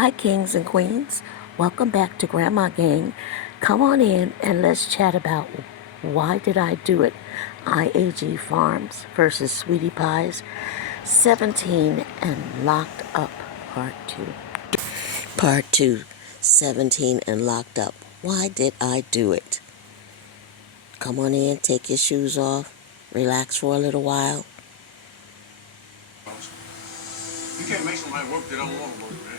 Hi, kings and queens. Welcome back to Grandma Gang. Come on in and let's chat about Why Did I Do It? IAG Farms versus Sweetie Pies, 17 and Locked Up, Part 2. Part 2, 17 and Locked Up. Why did I do it? Come on in, take your shoes off, relax for a little while. You can't make somebody work that don't want to work, man.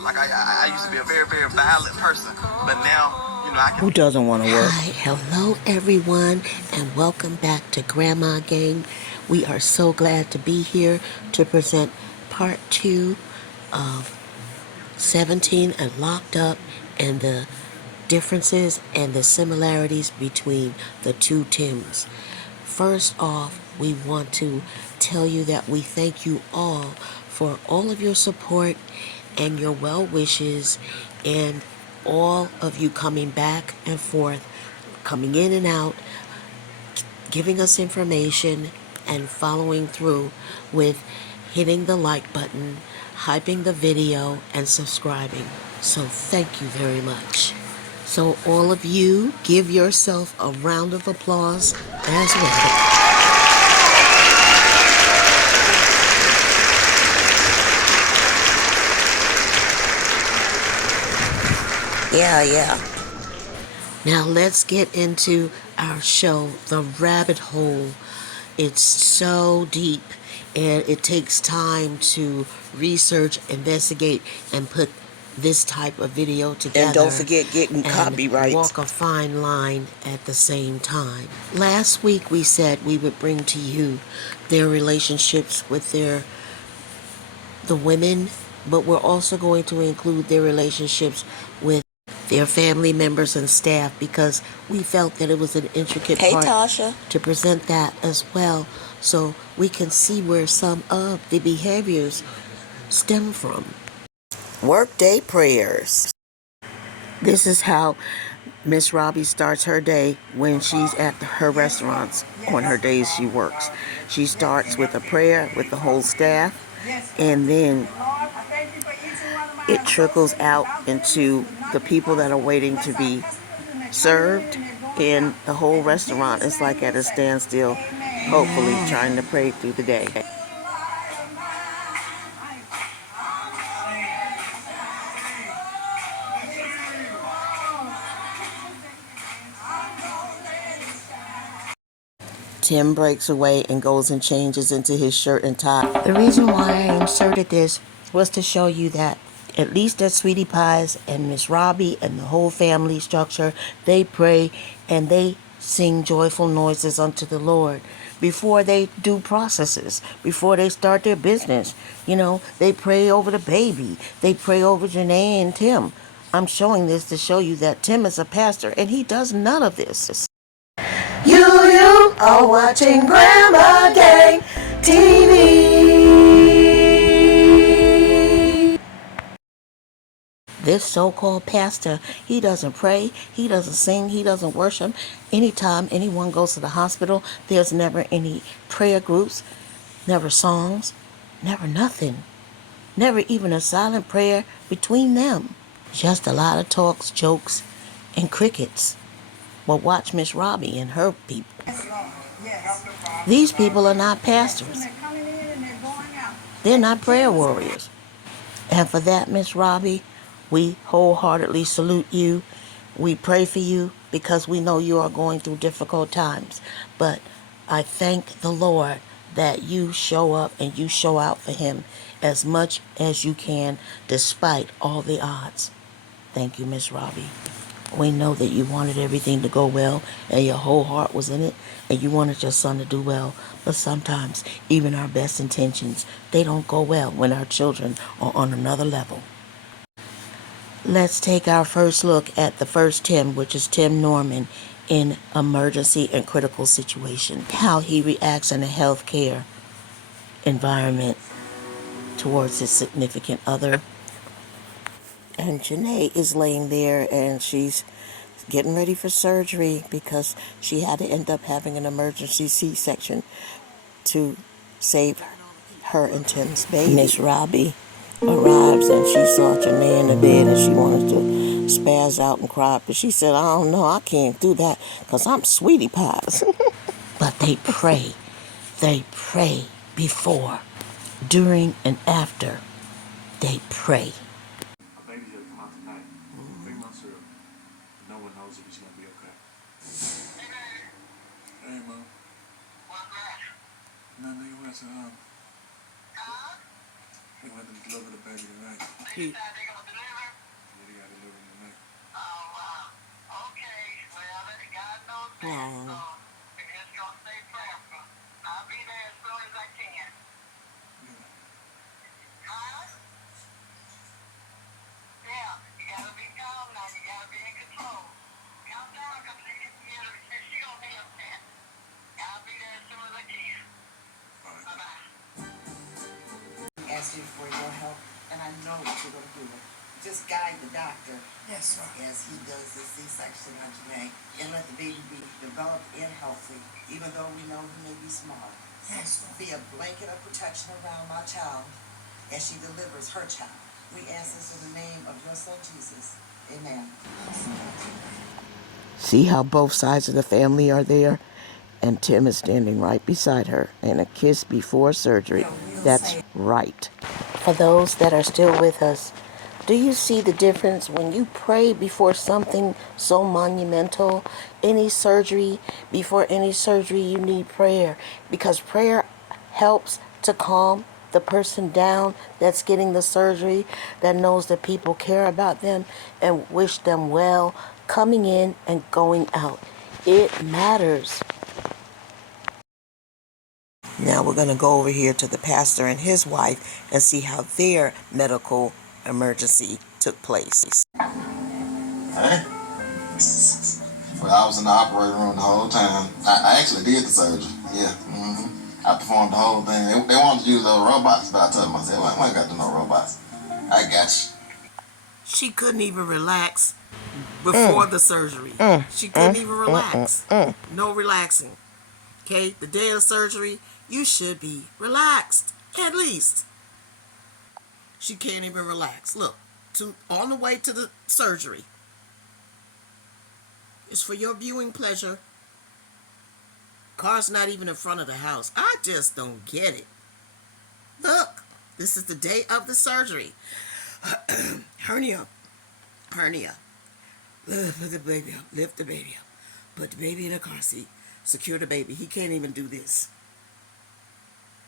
Like I used to be a very, very violent person, but now, I can. Who doesn't want to work? Hi, hello everyone, and welcome back to Grandma Gang. We are so glad to be here to present part 2 of 17 and Locked Up, and the differences and the similarities between the two Tims. First off, we want to tell you that we thank you all for all of your support and your well wishes, and all of you coming back and forth, coming in and out, giving us information, and following through with hitting the like button, hyping the video, and subscribing. So thank you very much. So all of you, give yourself a round of applause as well. Yeah. Now let's get into our show, The Rabbit Hole. It's so deep, and it takes time to research, investigate, and put this type of video together. And don't forget getting copyrights. Walk a fine line at the same time. Last week we said we would bring to you their relationships with the women, but we're also going to include their relationships with their family members and staff, because we felt that it was an intricate part Tasha. to present that as well, so we can see where some of the behaviors stem from. Workday prayers. This is how Miss Robbie starts her day when she's at her restaurants on her days she works. She starts with a prayer with the whole staff, and then it trickles out into the people that are waiting to be served, and the whole restaurant is like at a standstill, hopefully trying to pray through the day. Tim breaks away and goes and changes into his shirt and tie. The reason why I inserted this was to show you that at least at Sweetie Pies and Miss Robbie and the whole family structure, they pray and they sing joyful noises unto the Lord before they do processes, before they start their business. They pray over the baby. They pray over Janae and Tim. I'm showing this to show you that Tim is a pastor and he does none of this. You are watching Grandma Gang TV. This so-called pastor, he doesn't pray, he doesn't sing, he doesn't worship. Anytime anyone goes to the hospital, there's never any prayer groups, never songs, never nothing. Never even a silent prayer between them. Just a lot of talks, jokes, and crickets. Well, watch Miss Robbie and her people. These people are not pastors. They're not prayer warriors. And for that, Miss Robbie, we wholeheartedly salute you. We pray for you because we know you are going through difficult times. But I thank the Lord that you show up and you show out for him as much as you can, despite all the odds. Thank you, Miss Robbie. We know that you wanted everything to go well, and your whole heart was in it, and you wanted your son to do well. But sometimes, even our best intentions, they don't go well when our children are on another level. Let's take our first look at the first Tim, which is Tim Norman, in emergency and critical situation. How he reacts in a healthcare environment towards his significant other. And Janae is laying there and she's getting ready for surgery because she had to end up having an emergency C-section to save her and Tim's baby. Miss Robbie arrives and she saw Janae in the bed and she wanted to spaz out and cry. But she said, I don't know, I can't do that because I'm sweetie pies. But they pray. They pray before, during, and after. They pray. A baby's gonna come out tonight. 3 months early. No one knows if he's gonna be okay. Hey, Mom. Nothing. You went to they went to deliver the baby tonight. Yeah, they got delivered tonight. Aww. Ask you for your help, and I know that you're going to do it. Just guide the doctor. Yes, sir. As he does the C-section on Janae, and let the baby be developed and healthy, even though we know he may be small. Yes, sir. Be a blanket of protection around my child as she delivers her child. We ask this in the name of your son Jesus. Amen. See how both sides of the family are there? And Tim is standing right beside her. And a kiss before surgery. That's right. For those that are still with us, do you see the difference when you pray before something so monumental? Any surgery, before any surgery, you need prayer. Because prayer helps to calm the person down that's getting the surgery, that knows that people care about them and wish them well, coming in and going out. It matters. Now we're going to go over here to the pastor and his wife and see how their medical emergency took place. Hey. Well, I was in the operating room the whole time. I actually did the surgery. Yeah. I performed the whole thing. They wanted to use those robots, but I told them, I said, well, I ain't got to do no robots. I got you. She couldn't even relax before the surgery. She couldn't even relax. No relaxing. Okay, the day of surgery, you should be relaxed, at least. She can't even relax. Look, on the way to the surgery. It's for your viewing pleasure. Car's not even in front of the house. I just don't get it. Look, this is the day of the surgery. Hernia. Put the baby up. Lift the baby up. Put the baby in a car seat. Secure the baby. He can't even do this.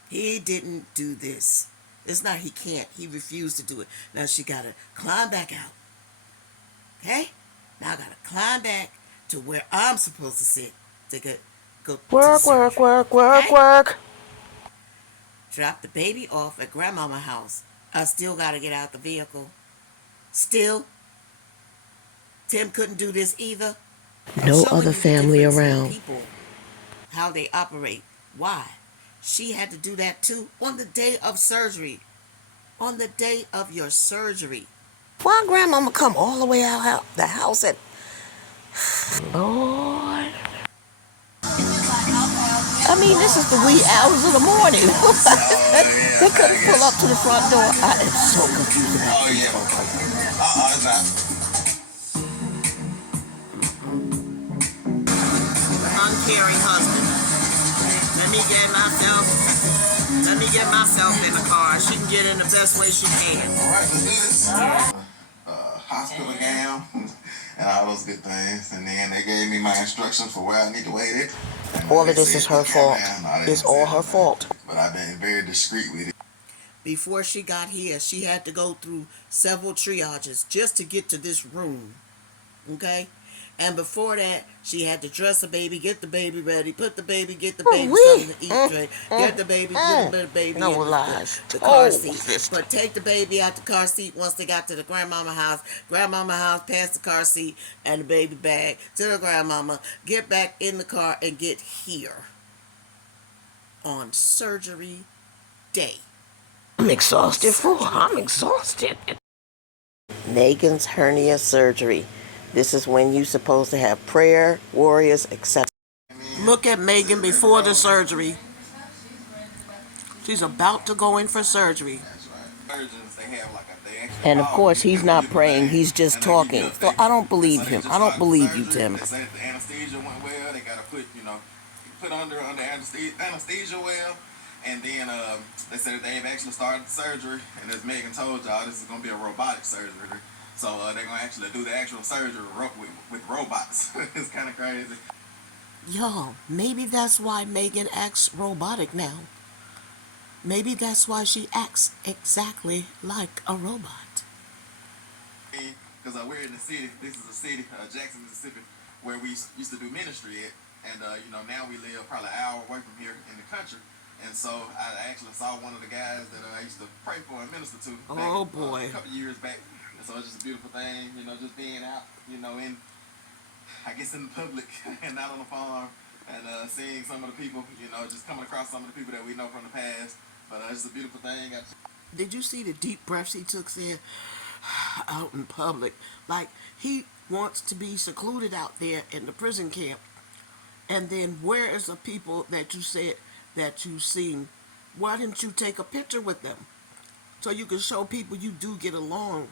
He didn't do this. It's not he can't. He refused to do it. Now she got to climb back out. Okay? Now I got to climb back to where I'm supposed to sit to go Work, to work, surgery. work, work, Okay? work. Drop the baby off at grandmama's house. I still got to get out the vehicle. Still. Tim couldn't do this either. No Showing other you the family difference in around. people, how they operate. Why? She had to do that too on the day of surgery. On the day of your surgery. Why grandmama come all the way out the house at... Lord. I mean, this is the wee hours of the morning. They couldn't pull up to the front door. I am so confused about Oh, these yeah. folks. It's not. Uncaring husband. Let me get myself in the car. She can get in the best way she can. All right, let's do this. Hospital gown and all those good things. And then they gave me my instructions for where I need to wait it. All of this is her fault. It's all her fault. But I've been very discreet with it. Before she got here, she had to go through several triages just to get to this room. Okay? And before that, she had to dress the baby, get the baby ready, get the baby something to eat, get the baby No in lies. the car Oh, seat. sister. But take the baby out the car seat once they got to the grandmama house, past the car seat and the baby bag to the grandmama, get back in the car and get here on surgery day. I'm exhausted, fool. I'm exhausted. Megan's hernia surgery. This is when you're supposed to have prayer, warriors, etc. Look at Megan before the surgery. She's about to go in for surgery. surgeons, they have like they actually And of call course, you he's the not beautiful praying, thing, he's just and they give you talking. a So fake. I don't And so believe they him. just I don't started the believe you, surgery. Tim. They say that the anesthesia went well. They got to put, put under anesthesia well. And then they said that they've actually started the surgery. And as Megan told y'all, this is going to be a robotic surgery. So they're going to actually do the actual surgery with robots. It's kind of crazy. Y'all, maybe that's why Megan acts robotic now. Maybe that's why she acts exactly like a robot. Because we're in the city. This is a city, Jackson, Mississippi, where we used to do ministry at. And, now we live probably an hour away from here in the country. And so I actually saw one of the guys that I used to pray for and minister to Oh, back, boy. a couple years back. And so it's just a beautiful thing, just being out, in, I guess, in the public and out on the farm and seeing some of the people, just coming across some of the people that we know from the past. But it's just a beautiful thing. Did you see the deep breaths he took there out in public? Like, he wants to be secluded out there in the prison camp. And then where is the people that you said that you seen? Why didn't you take a picture with them? So you can show people you do get along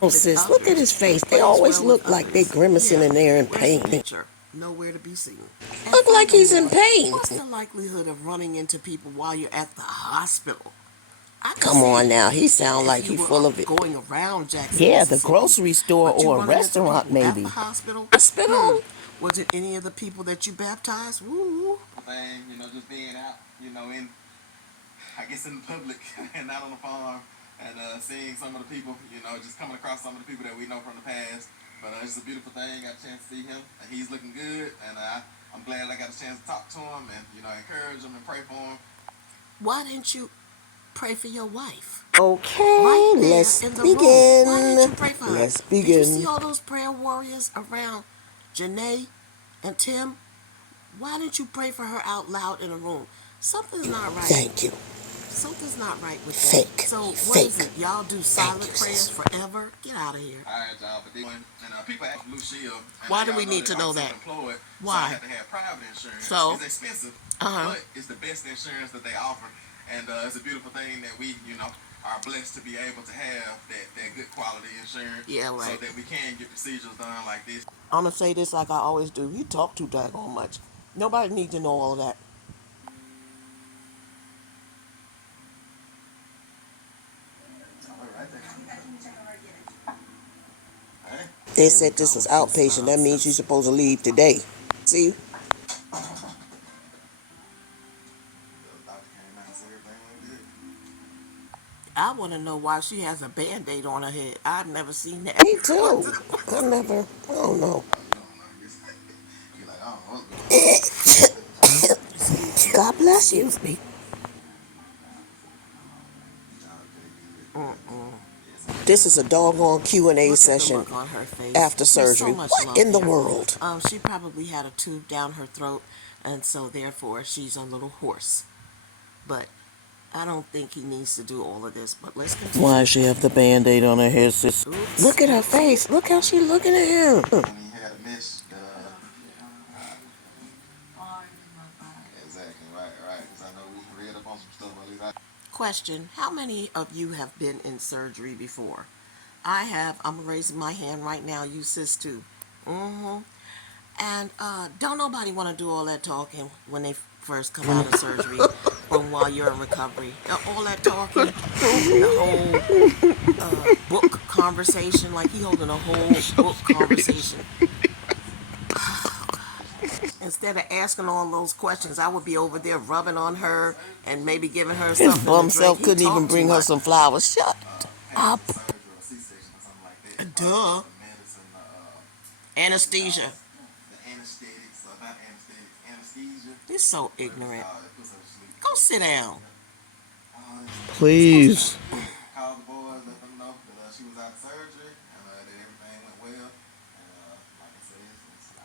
Oh, with sis, look at others his face. and They plays always well with look like they others. grimacing Yeah. in there in Where's the pain. picture? Nowhere to be seen. And Look like he's in furthermore, pain. what's the likelihood of running into people while you're at the hospital? I can Come see on it. now, he sound If like you he were full of it. going around Jackson, Yeah, the Mississippi, grocery store but you or a running into restaurant people at maybe. the hospital. Hospital? Was it any of the people that you baptized? Woo. Thing, just being out, in, I guess, in the public and out on the farm and seeing some of the people, just coming across some of the people that we know from the past. But it's just a beautiful thing. Got a chance to see him, and he's looking good. And I'm glad I got a chance to talk to him and encourage him and pray for him. Why didn't you pray for your wife? Okay, Right there let's in the room. Why didn't you begin. pray for her? Let's Did you see begin. all those prayer warriors around Janae and Tim? Why didn't you pray for her out loud in a room? Something's not right. Thank you. Something's not right with Fake. that. So what Fake. is it? Y'all do silent you, prayers sis. forever? Get out of here. All right, y'all. But people ask Blue Shield. And Why do y'all we need to I'm know that? self-employed, Why? So I have to have private insurance. So? It's expensive, Uh-huh. but it's the best insurance that they offer. And it's a beautiful thing that we, are blessed to be able to have that good quality insurance. Yeah, right. So that we can get procedures done like this. I'm going to say this like I always do. You talk too daggone much. Nobody needs to know all that. They said this was outpatient. That means you're supposed to leave today. See? The doctor came out and said everything went good. I want to know why she has a Band-Aid on her head. I've never seen that. Me too. I don't know. You don't know. You're like, I don't know what's going on. God bless you. Excuse me. This is a doggone Q&A Look at the session look on her face. after There's surgery. so much What love in the there. world? She probably had a tube down her throat, and so therefore she's a little hoarse. But I don't think he needs to do all of this. But let's continue. Why does she have the Band-Aid on her head, sis? Oops. Look at her face. Look how she looking at him. When he had a miss, exactly, right. Because I know we read up on some stuff, but at least I. Question: how many of you have been in surgery before? I have. I'm raising my hand right now. You sis too. And don't nobody want to do all that talking when they first come out of surgery from while you're in recovery. All that talking, the whole book conversation, like he holding a whole book conversation. Instead of asking all those questions, I would be over there rubbing on her and maybe giving her His something bum to drink. self He couldn't talked even too bring her much. some flowers. Shut up. Surgery or C-section or something like that. Duh. The medicine, Anesthesia. the anesthetics, not anesthetics, anesthesia. You're so ignorant. It puts her to sleep. Go sit down. Please. Called the boys, let them know that she was out of surgery and that everything went well. And like I said, I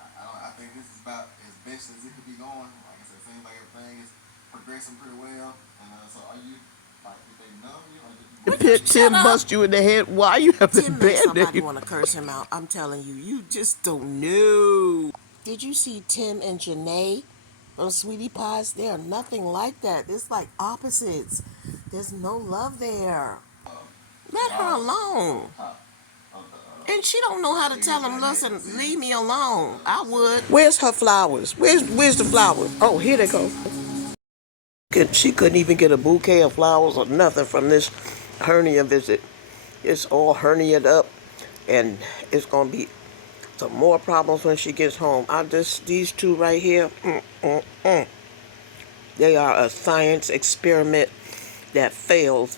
think this is about as best as it could be going. Like I said, it seems like everything is progressing pretty well. And so are you, like, if they know you, or Tim bust you in the head. Why you have the Tim makes somebody Band-Aid? want to curse him out. I'm telling you, you just don't know. Did you see Tim and Janae from Sweetie Pies? They are nothing like that. It's like opposites. There's no love there. Let her alone. And she don't know how to tell him, listen, leave me alone. I would. Where's her flowers? Where's the flowers? Oh, here they go. She couldn't even get a bouquet of flowers or nothing from this hernia visit. It's all herniaed up, and it's gonna be some more problems when she gets home. These two right here, they are a science experiment that fails.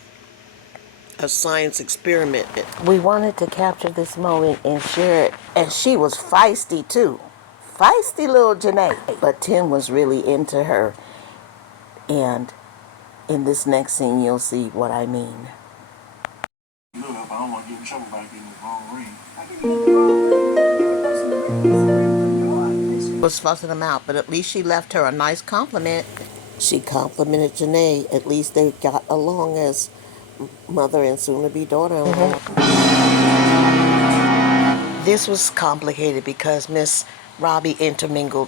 A science experiment. We wanted to capture this moment and share it. And she was feisty too. Feisty little Janae. But Tim was really into her. And in this next scene, you'll see what I mean. Look, I don't want to get in trouble by getting the wrong ring. Was fussing them out, but at least she left her a nice compliment. She complimented Janae. At least they got along as mother and soon-to-be daughter-in-law. This was complicated because Miss Robbie intermingled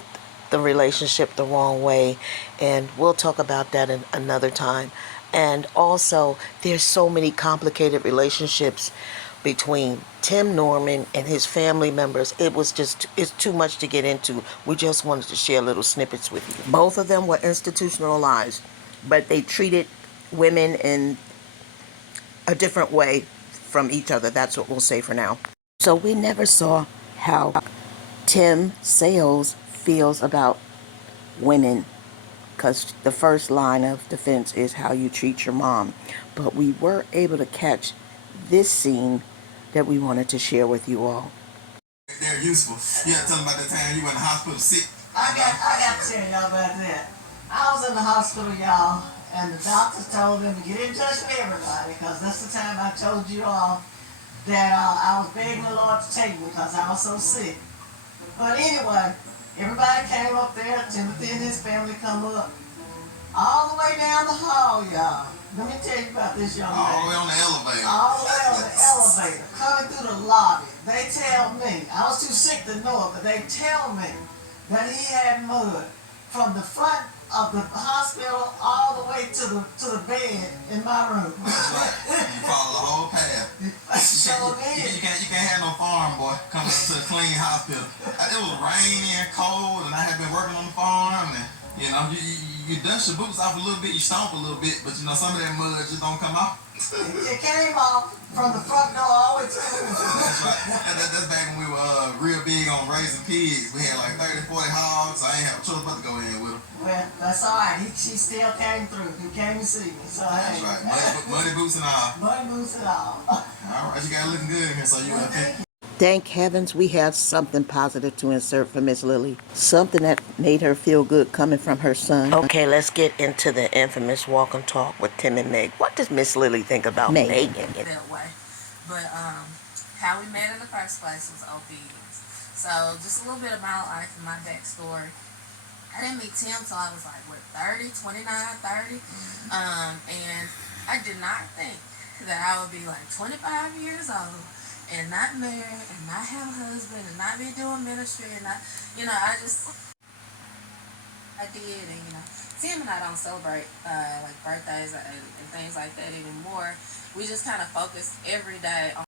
the relationship the wrong way, and we'll talk about that in another time. And also, there's so many complicated relationships between Tim Norman and his family members. It's too much to get into. We just wanted to share little snippets with you. Both of them were institutionalized, but they treated women in a different way from each other. That's what we'll say for now. So we never saw how Tim Sales feels about women, because the first line of defense is how you treat your mom. But we were able to catch this scene that we wanted to share with you all. They're useful. You had to tell them about the time you went to the hospital sick. I got to tell y'all about that. I was in the hospital, y'all, and the doctors told them to get in touch with everybody, because that's the time I told you all that I was begging the Lord to take me because I was so sick. But anyway, everybody came up there. Timothy and his family come up all the way down the hall, y'all. Let me tell you about this young man. All the way on the elevator. All the way on the elevator, coming through the lobby. They tell me, I was too sick to know it, but they tell me that he had mud from the front of the hospital all the way to the bed in my room. That's right. You follow the whole path. So You can't have no farm boy coming to a clean hospital. It was rainy and cold, and I had been working on the farm, and you dust your boots off a little bit, you stomp a little bit, but some of that mud just don't come off. it came off from the front door all the way to the room. That's right. That's back when we were real big on raising pigs. We had like 30, 40 hogs, so I ain't have a choice but to go in with them. Well, that's all right. She still came through. He came to see me. So that's right. Muddy boots and all. Muddy boots and all. All right, you got it looking good in here, so you want to Thank heavens we have something positive to insert for Miss Lily. Something that made her feel good coming from her son. Okay, let's get into the infamous walk and talk with Tim and Meg. What does Miss Lily think about Megan? That way. But how we met in the first place was obedience. So just a little bit of my life and my backstory. I didn't meet Tim till I was like, 30, 29, 30. And I did not think that I would be like 25 years old and not married and not have a husband and not be doing ministry and not, I did. And, Tim and I don't celebrate like birthdays and things like that anymore. We just kind of focus every day on.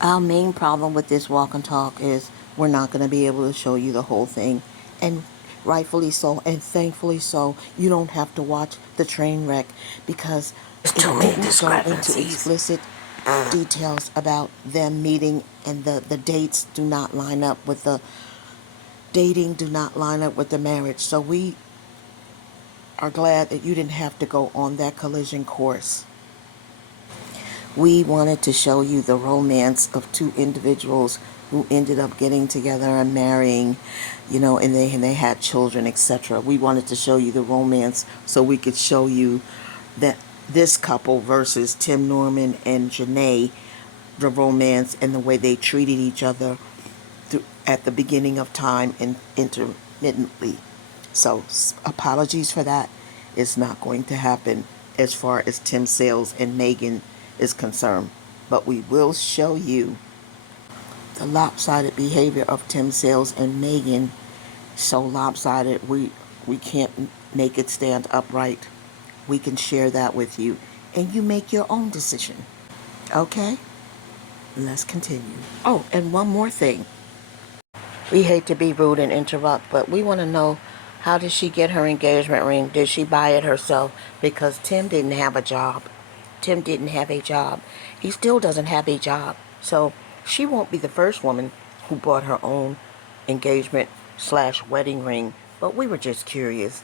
Our main problem with this walk and talk is we're not going to be able to show you the whole thing. And rightfully so, and thankfully so. You don't have to watch the train wreck because it didn't go into explicit details about them meeting, and the dates do not line up with the dating, do not line up with the marriage. So we are glad that you didn't have to go on that collision course. We wanted to show you the romance of two individuals who ended up getting together and marrying, and they had children, etc. We wanted to show you the romance so we could show you that this couple versus Tim Norman and Janae, the romance and the way they treated each other at the beginning of time and intermittently. So apologies for that. It's not going to happen as far as Tim Sales and Megan is concerned. But we will show you the lopsided behavior of Tim Sales and Megan. So lopsided we can't make it stand upright. We can share that with you, and you make your own decision. Okay, let's continue. Oh, and one more thing. We hate to be rude and interrupt, but we want to know, how did she get her engagement ring? Did she buy it herself? Because Tim didn't have a job. Tim didn't have a job. He still doesn't have a job. So she won't be the first woman who bought her own engagement slash wedding ring. But we were just curious.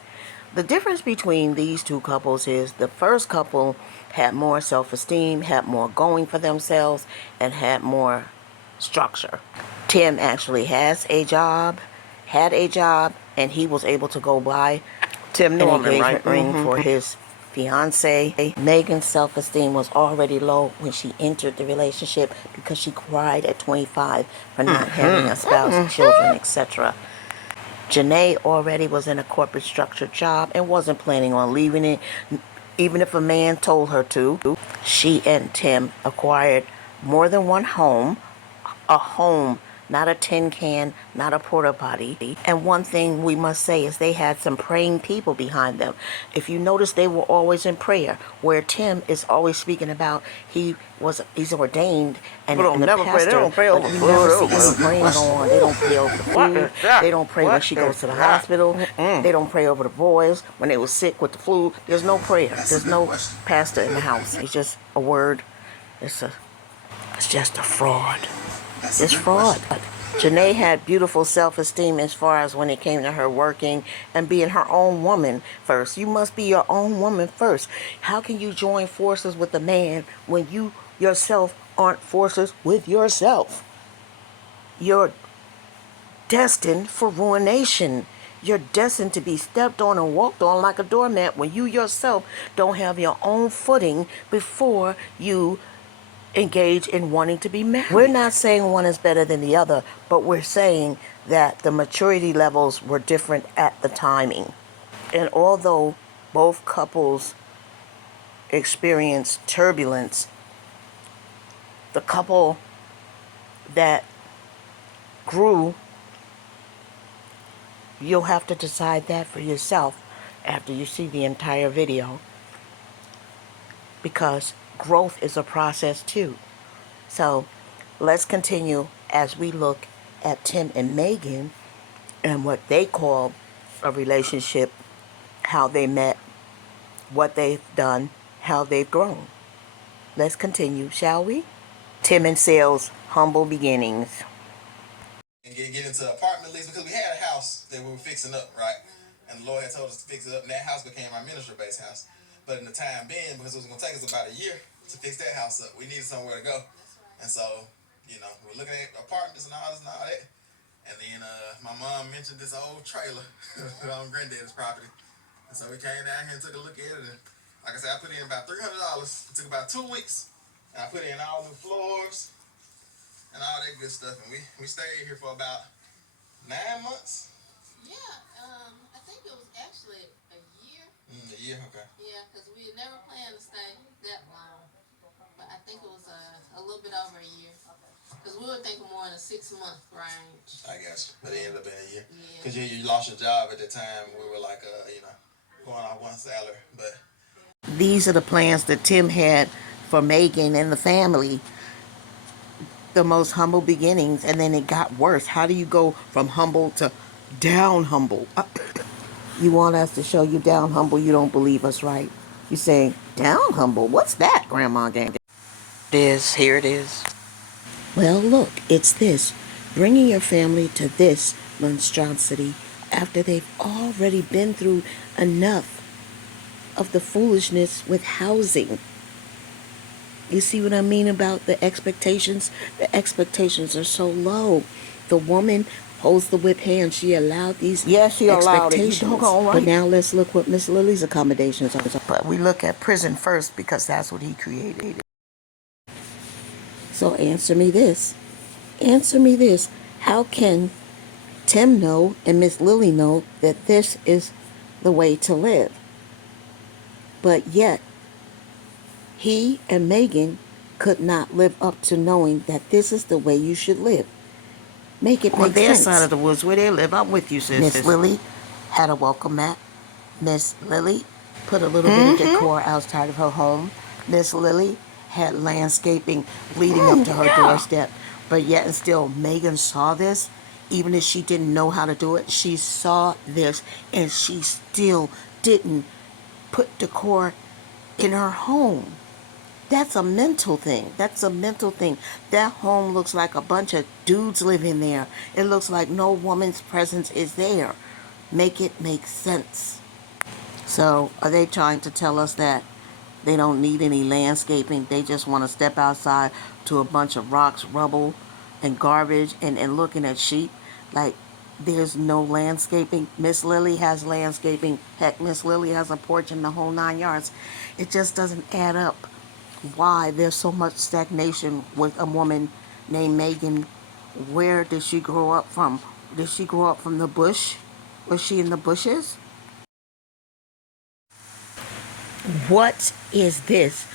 The difference between these two couples is the first couple had more self-esteem, had more going for themselves, and had more structure. Tim actually had a job, and he was able to go buy Tim an Norman, right? engagement ring for his fiance. Megan's self-esteem was already low when she entered the relationship because she cried at 25 for not having a spouse, children, etc. Janae already was in a corporate structured job and wasn't planning on leaving it, even if a man told her to. She and Tim acquired more than one home, a home, not a tin can, not a porta potty. And one thing we must say is they had some praying people behind them. If you notice, they were always in prayer, where Tim is always speaking about he's ordained and People don't a never pray. pastor, They don't pray over but you food. never Oh, see any praying go on. They don't pray over the What food. is that? They don't pray when What she goes is to the that? hospital. They don't pray over the boys when they were sick with the flu. There's no prayer. There's no pastor in the house. It's just a word. It's just a fraud. It's fraud. Janae had beautiful self-esteem as far as when it came to her working and being her own woman first. You must be your own woman first. How can you join forces with a man when you yourself aren't forces with yourself? You're destined for ruination. You're destined to be stepped on and walked on like a doormat when you yourself don't have your own footing before you engage in wanting to be married. We're not saying one is better than the other, but we're saying that the maturity levels were different at the timing. And although both couples experienced turbulence, the couple that grew, you'll have to decide that for yourself after you see the entire video, because growth is a process too. So let's continue as we look at Tim and Megan and what they call a relationship, how they met, what they've done, how they've grown. Let's continue, shall we? Tim and Sale's humble beginnings. And get into apartment lease because we had a house that we were fixing up, right? And the Lord had told us to fix it up, and that house became our ministry-based house. But in the time being, because it was going to take us about a year to fix that house up, we needed somewhere to go. And so, we're looking at apartments and all this and all that. And then my mom mentioned this old trailer on Granddaddy's property. And so we came down here and took a look at it. And like I said, I put in about $300. It took about 2 weeks. And I put in all new floors and all that good stuff. And we stayed here for about 9 months. Yeah, I think it was actually a year. A year, okay. Yeah, because we had never planned to stay that long. But I think it was a little bit over a year. Because we were thinking more in a 6-month range. I guess, but it ended up being a year. Yeah. Because you lost your job at the time. We were like, going off one salary. But These are the plans that Tim had for Megan and the family. The most humble beginnings, and then it got worse. How do you go from humble to down humble? You want us to show you down humble, you don't believe us, right? You saying, down humble? What's that, Grandma Gang? Here it is. Well, look, it's this. Bringing your family to this monstrosity after they've already been through enough of the foolishness with housing. You see what I mean about the expectations? The expectations are so low. The woman holds the whip hand. She allowed these expectations. But now let's look what Miss Lily's accommodations are. But we look at prison first because that's what he created. So answer me this. Answer me this. How can Tim know and Miss Lily know that this is the way to live? But yet, he and Megan could not live up to knowing that this is the way you should live. Make it make sense. On their side of the woods where they live, I'm with you, sis. Miss Lily had a welcome mat. Miss Lily put a little bit of decor outside of her home. Miss Lily had landscaping leading up to her doorstep. But yet and still, Megan saw this. Even if she didn't know how to do it, she saw this and she still didn't put decor in her home. That's a mental thing. That's a mental thing. That home looks like a bunch of dudes living there. It looks like no woman's presence is there. Make it make sense. So, are they trying to tell us that they don't need any landscaping? They just want to step outside to a bunch of rocks, rubble, and garbage and looking at sheep? Like, there's no landscaping. Miss Lily has landscaping. Heck, Miss Lily has a porch in the whole 9 yards. It just doesn't add up why there's so much stagnation with a woman named Megan. Where did she grow up from? Did she grow up from the bush? Was she in the bushes? What is this?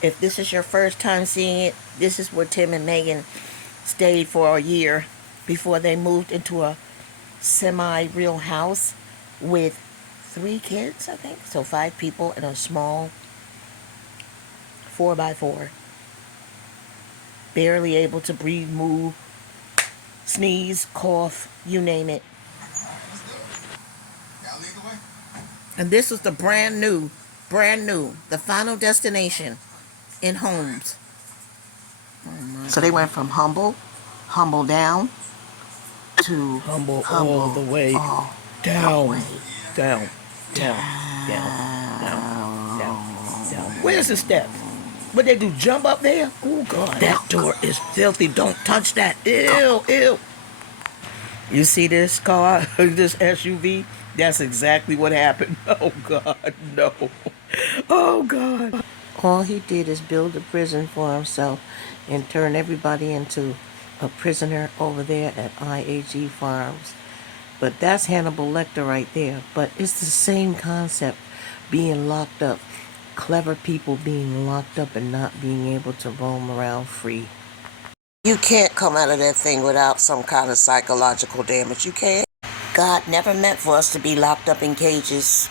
If this is your first time seeing it, this is where Tim and Megan stayed for a year before they moved into a semi-real house with 3 kids, I think. So 5 people in a small 4x4. Barely able to breathe, move, sneeze, cough, you name it. And this was the brand new, the final destination in homes. So they went from humble down, to Humble all the way all down, the way down, down, down, down. Where's the step? What they do? Jump up there? Oh God, that door is filthy. Don't touch that. Ew, ew. You see this car, this SUV? That's exactly what happened. Oh God, no. Oh God. All he did is build a prison for himself and turn everybody into a prisoner over there at IAG Farms. But that's Hannibal Lecter right there. But it's the same concept, being locked up. Clever people being locked up and not being able to roam around free. You can't come out of that thing without some kind of psychological damage. You can't. God never meant for us to be locked up in cages.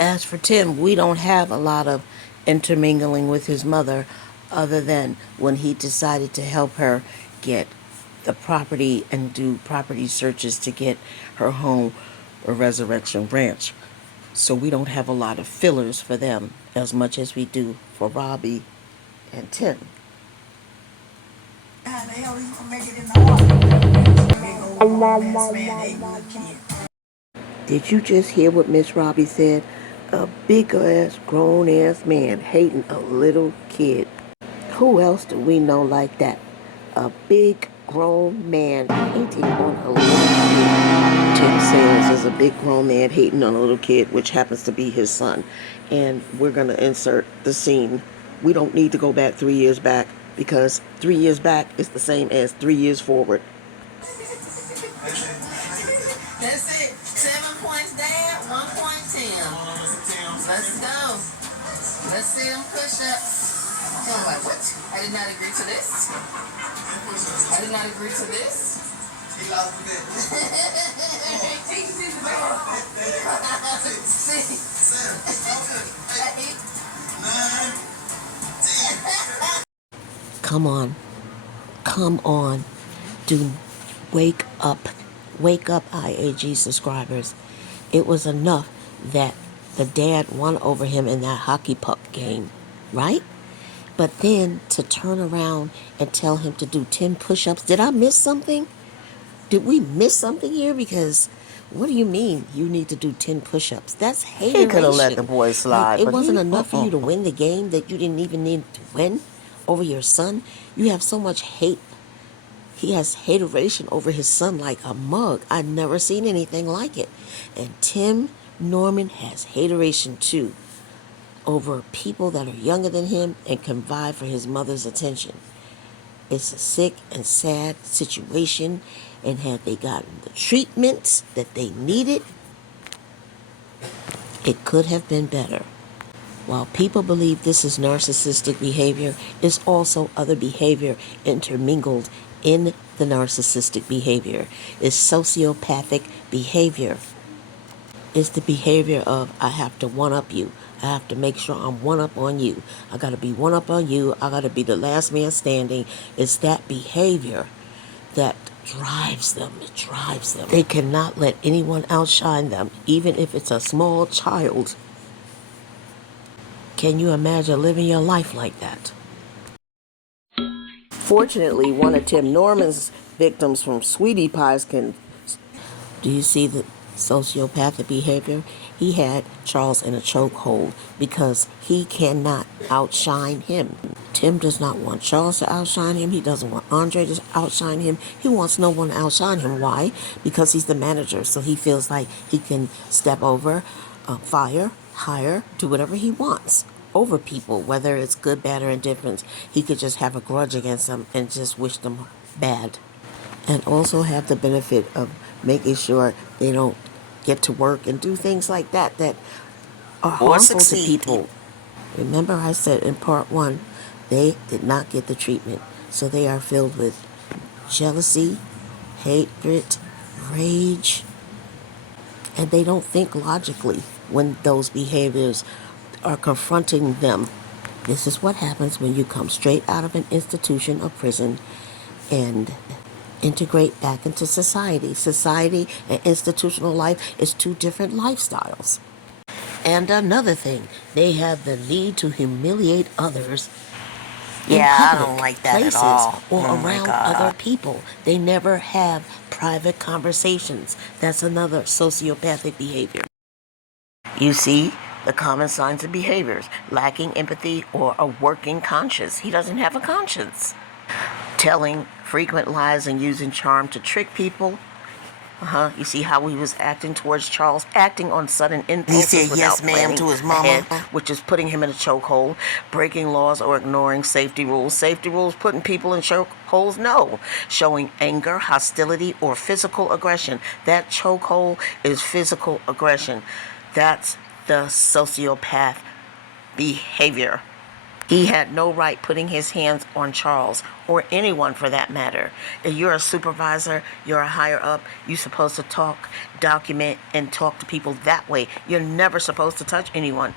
As for Tim, we don't have a lot of intermingling with his mother other than when he decided to help her get the property and do property searches to get her home or Resurrection Ranch. So we don't have a lot of fillers for them as much as we do for Robbie and Tim. How the hell he gonna make it in the hospital? Big old grown-ass man hating a kid. Did you just hear what Miss Robbie said? A big ass grown ass man hating a little kid. Who else do we know like that? A big grown man hating on a little kid. Tim Sales is a big grown man hating on a little kid, which happens to be his son. And we're going to insert the scene. We don't need to go back 3 years back because 3 years back is the same as 3 years forward. That's it. 7 points Dad, 1 point Tim. Let's go. Let's see them push-ups. I'm like, what? I did not agree to this. I did not agree to this. He lost the bet. Come on. Come on. Do wake up. Wake up, IAG subscribers. It was enough that the dad won over him in that hockey puck game, right? But then to turn around and tell him to do 10 push-ups. Did I miss something? Did we miss something here? Because what do you mean you need to do 10 push-ups? That's hateration. He could have let the boy slide. Like, it but wasn't he, enough for you to win the game that you didn't even need to win over your son. You have so much hate. He has hateration over his son like a mug. I've never seen anything like it. And Tim Norman has hateration too over people that are younger than him and can vie for his mother's attention. It's a sick and sad situation, and had they gotten the treatments that they needed, it could have been better. While people believe this is narcissistic behavior, it's also other behavior intermingled in the narcissistic behavior. It's sociopathic behavior. It's the behavior of, I have to one-up you. I have to make sure I'm one up on you. I got to be one up on you. I got to be the last man standing. It's that behavior that drives them. It drives them. They cannot let anyone outshine them, even if it's a small child. Can you imagine living your life like that? Fortunately, one of Tim Norman's victims from Sweetie Pies can. Do you see the sociopathic behavior? He had Charles in a chokehold because he cannot outshine him. Tim does not want Charles to outshine him. He doesn't want Andre to outshine him. He wants no one to outshine him. Why? Because he's the manager, so he feels like he can step over, fire, hire, do whatever he wants over people, whether it's good, bad, or indifference. He could just have a grudge against them and just wish them bad, and also have the benefit of making sure they don't get to work and do things like that that are harmful to people. Remember I said in part 1, they did not get the treatment, so they are filled with jealousy, hatred, rage, and they don't think logically when those behaviors are confronting them. This is what happens when you come straight out of an institution or prison and integrate back into society. Society and institutional life is two different lifestyles. And another thing, they have the need to humiliate others in Yeah, I public don't like that places at all. or Oh my around God. other people. They never have private conversations. That's another sociopathic behavior. You see the common signs and behaviors: lacking empathy or a working conscience. He doesn't have a conscience. Telling frequent lies and using charm to trick people. You see how he was acting towards Charles, acting on sudden impulses He said without yes, ma'am, planning to his mama. ahead, which is putting him in a chokehold. Breaking laws or ignoring safety rules. Safety rules putting people in chokeholds? No. Showing anger, hostility, or physical aggression. That chokehold is physical aggression. That's the sociopath behavior. He had no right putting his hands on Charles, or anyone for that matter. If you're a supervisor, you're a higher up, you're supposed to talk, document, and talk to people that way. You're never supposed to touch anyone.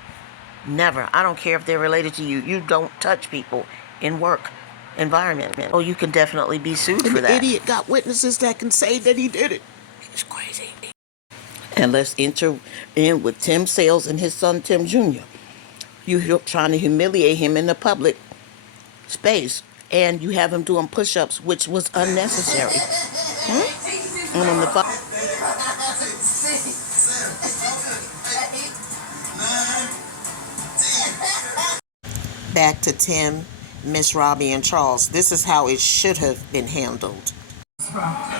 Never. I don't care if they're related to you. You don't touch people in work environment. Oh, you can definitely be sued for that. The idiot got witnesses that can say that he did it. He's crazy. And let's enter in with Tim Sales and his son Tim Jr. You're trying to humiliate him in the public space, and you have him doing push-ups, which was unnecessary. And on the back to Tim, Miss Robbie, and Charles. This is how it should have been handled.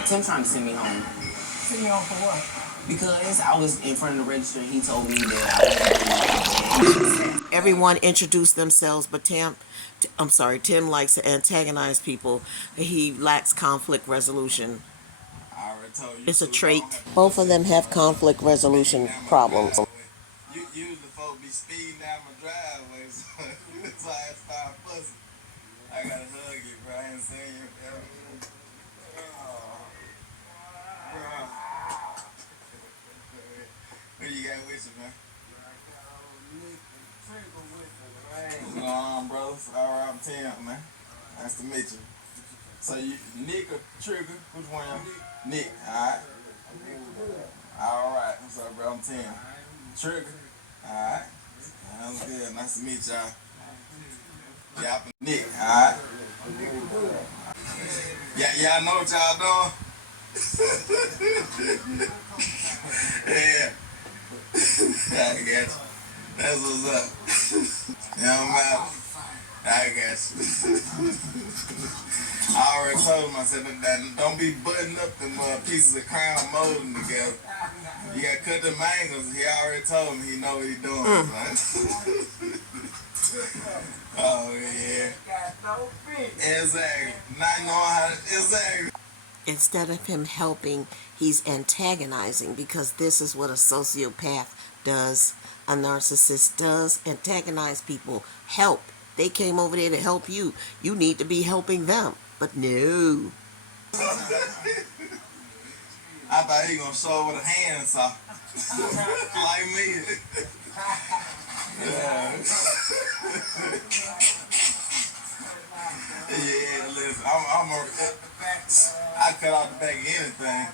Tim trying to send me home. Send you on for what? Because I was in front of the register and he told me that I was Everyone introduced themselves, but Tim likes to antagonize people. He lacks conflict resolution. I already told you. It's a trait. Both of them have conflict resolution problems. Usually folks be speeding down my driveway, so I start fussing. I gotta hug you, bro. I ain't seen you. Who you got with you, man? What's going on, brothers? All right, I'm Tim, man. Nice to meet you. So you, Nick or Trigger? Which one y'all? Nick, alright? Alright, what's up, bro? I'm Tim. Trigger? Alright. Sounds good. Nice to meet y'all. Yeah, I'm Nick, alright? Yeah, y'all know what y'all doing? Yeah. I got you. That's what's up. Young man, I got you. I already told him, I said, that don't be butting up them pieces of crown molding together. You got to cut them angles. He already told me he know what he doing. Oh, yeah. Exactly. Not knowing how to, exactly. Instead of him helping, he's antagonizing, because this is what a sociopath does. A narcissist does antagonize people. Help. They came over there to help you. You need to be helping them. But no. I thought he gonna show with a handsaw. Like me. Yeah. Yeah, listen, I cut out the back of anything.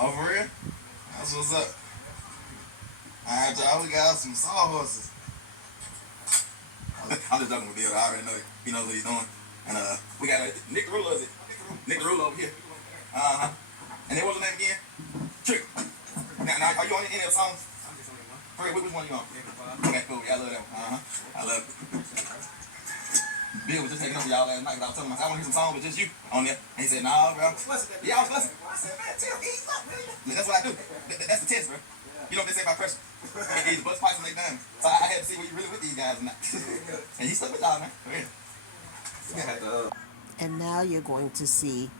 Oh, for real? That's what's up. Alright, y'all, we got some sawhorses. I'm just joking with Bill. I already know he knows what he's doing. And we got Nick the Ruler, is it? Nick the Ruler over here. Uh-huh. And then what's his name again? Trick. Now, are you on any of the songs? I'm just on one. Which one are you on? Okay, cool. Yeah, I love that one. Uh-huh. I love it. Bill was just taking up for y'all last night. I was telling him, I want to hear some songs with just you on there. And he said, nah, bro. Yeah, I was fussing. I said, man, tell me, stop, man. That's what I do. That's the test, bro. You know what they say about pressure? It's bust pipes and they done. So I had to see were you really with these guys or not. And he stuck with y'all, man. For real. And now you're going to see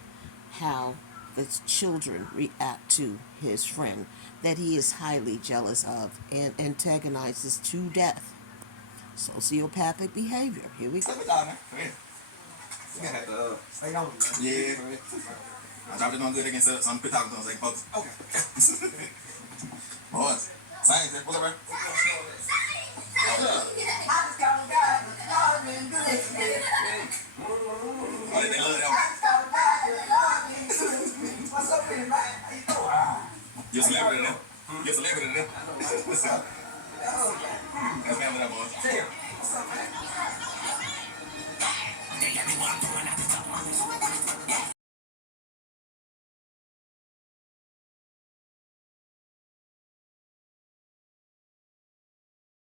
how the children react to his friend that he is highly jealous of and antagonizes to death. Sociopathic behavior. Here we go. Stuck with y'all, man. For real. You have to stay on, man. Yeah. I'm just doing good against some good talking to them so they can focus. Okay. Boys, same thing. What's up, bro? Oh, they love that one. What's up, man? How you doing? You're a celebrity then. You're a celebrity then. What's up? That's family, that boy. Damn. What's up, man?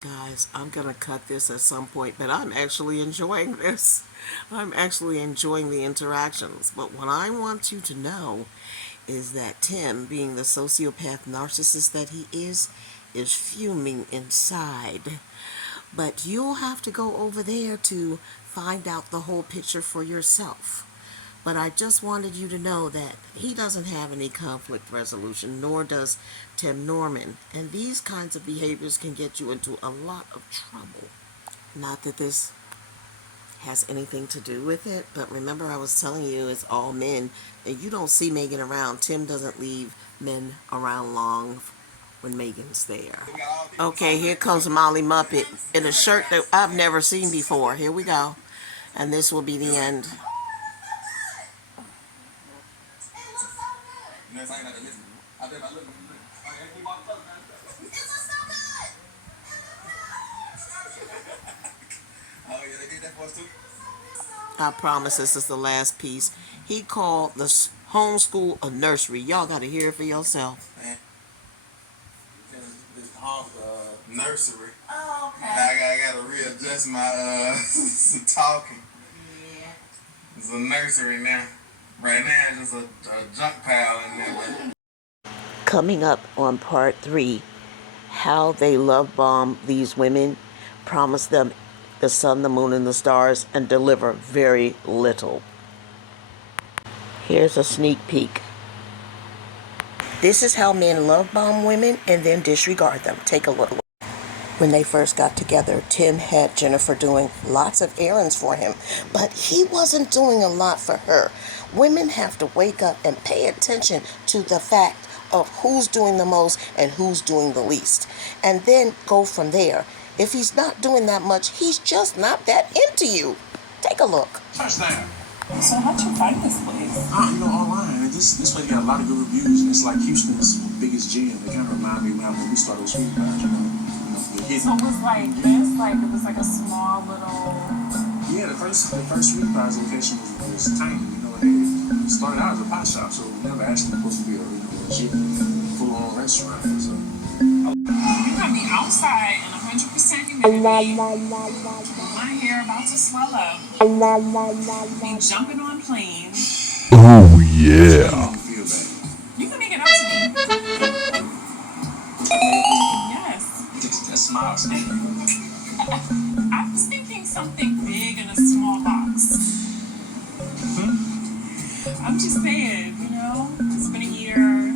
Guys, I'm going to cut this at some point, but I'm actually enjoying this. I'm actually enjoying the interactions. But what I want you to know is that Tim, being the sociopath narcissist that he is fuming inside. But you'll have to go over there to find out the whole picture for yourself. But I just wanted you to know that he doesn't have any conflict resolution, nor does Tim Norman. And these kinds of behaviors can get you into a lot of trouble. Not that this has anything to do with it, but remember I was telling you it's all men. And you don't see Megan around. Tim doesn't leave men around long when Megan's there. Okay, here comes Molly Muppet in a shirt that I've never seen before. Here we go. And this will be the end. I promise this is the last piece. He called the homeschool a nursery. Y'all got to hear it for yourself. Nursery. Oh, okay. I gotta readjust my talking. Yeah. It's a nursery now. Right now it's just a junk pile in there. Coming up on part 3, how they love bomb these women, promise them the sun, the moon, and the stars, and deliver very little. Here's a sneak peek. This is how men love bomb women and then disregard them. Take a look. When they first got together, Tim had Jennifer doing lots of errands for him, but he wasn't doing a lot for her. Women have to wake up and pay attention to the fact of who's doing the most and who's doing the least, and then go from there. If he's not doing that much, he's just not that into you. Take a look. Touchdown. So how'd you find this place? Online. This place got a lot of good reviews, and it's like Houston's biggest gym. They kind of remind me when we started with Sweet Pies, So it was like this, like it was like a small little. Yeah, the first Sweet Pies location was tiny, and it started out as a pot shop, so it never actually supposed to be a legit full-on restaurant. So. You got me outside in 100% humidity. My hair about to swell up. Me jumping on planes. Oh yeah. You can make it up to me. Yes. That smile. I was thinking something big in a small box. I'm just saying, it's been a year.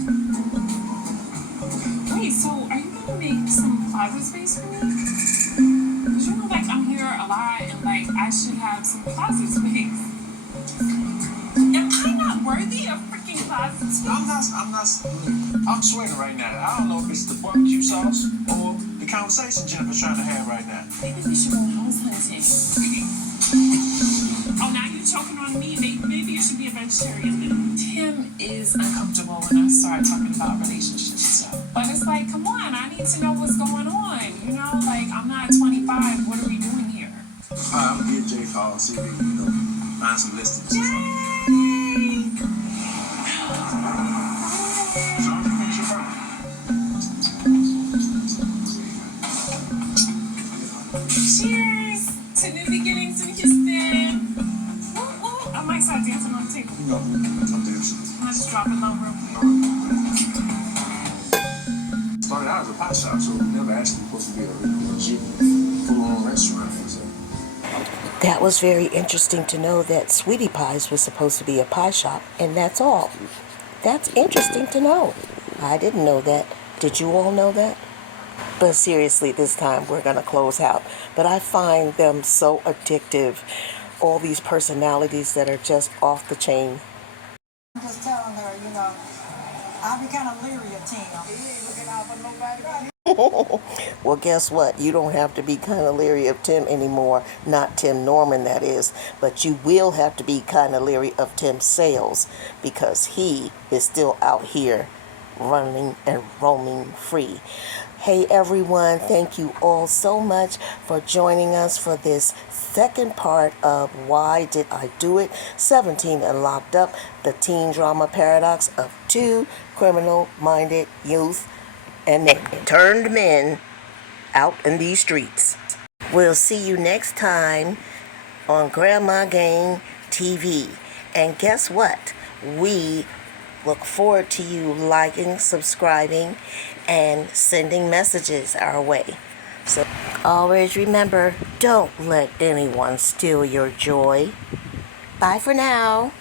Wait, so are you gonna make some closet space for me? Because I'm here a lot and I should have some closet space. Am I not worthy of freaking closet space? I'm not. I'm sweating right now. I don't know if it's the barbecue sauce or the conversation Jennifer's trying to have right now. Maybe we should go house hunting. Oh, now you're choking on me. Maybe you should be a vegetarian then. Tim is uncomfortable when I start talking about relationships stuff. But it's like, come on, I need to know what's going on. You know, like, I'm not 25. What are we doing here? I'm gonna give Jay a call, see if he can, find some listings. Yay! So I'm gonna finish your burger. Cheers to new beginnings in Houston. Woo, woo. I might start dancing on the table. I'm dancing. I'll just drop it low real quick. Started out as a pot shop, so we never actually supposed to be a legit full-on restaurant. So. That was very interesting to know that Sweetie Pies was supposed to be a pie shop, and that's all. That's interesting to know. I didn't know that. Did you all know that? But seriously, this time we're going to close out. But I find them so addictive. All these personalities that are just off the chain. I'm just telling her, I'll be kind of leery of Tim. He ain't looking out for nobody. Well, guess what? You don't have to be kind of leery of Tim anymore. Not Tim Norman, that is. But you will have to be kind of leery of Tim Sales, because he is still out here running and roaming free. Hey everyone, thank you all so much for joining us for this second part of Why Did I Do It? 17 and Locked Up, the teen drama paradox of two criminal-minded youth and they turned men out in these streets. We'll see you next time on Grandma Gang TV. And guess what? We look forward to you liking, subscribing, and sending messages our way. So always remember, don't let anyone steal your joy. Bye for now.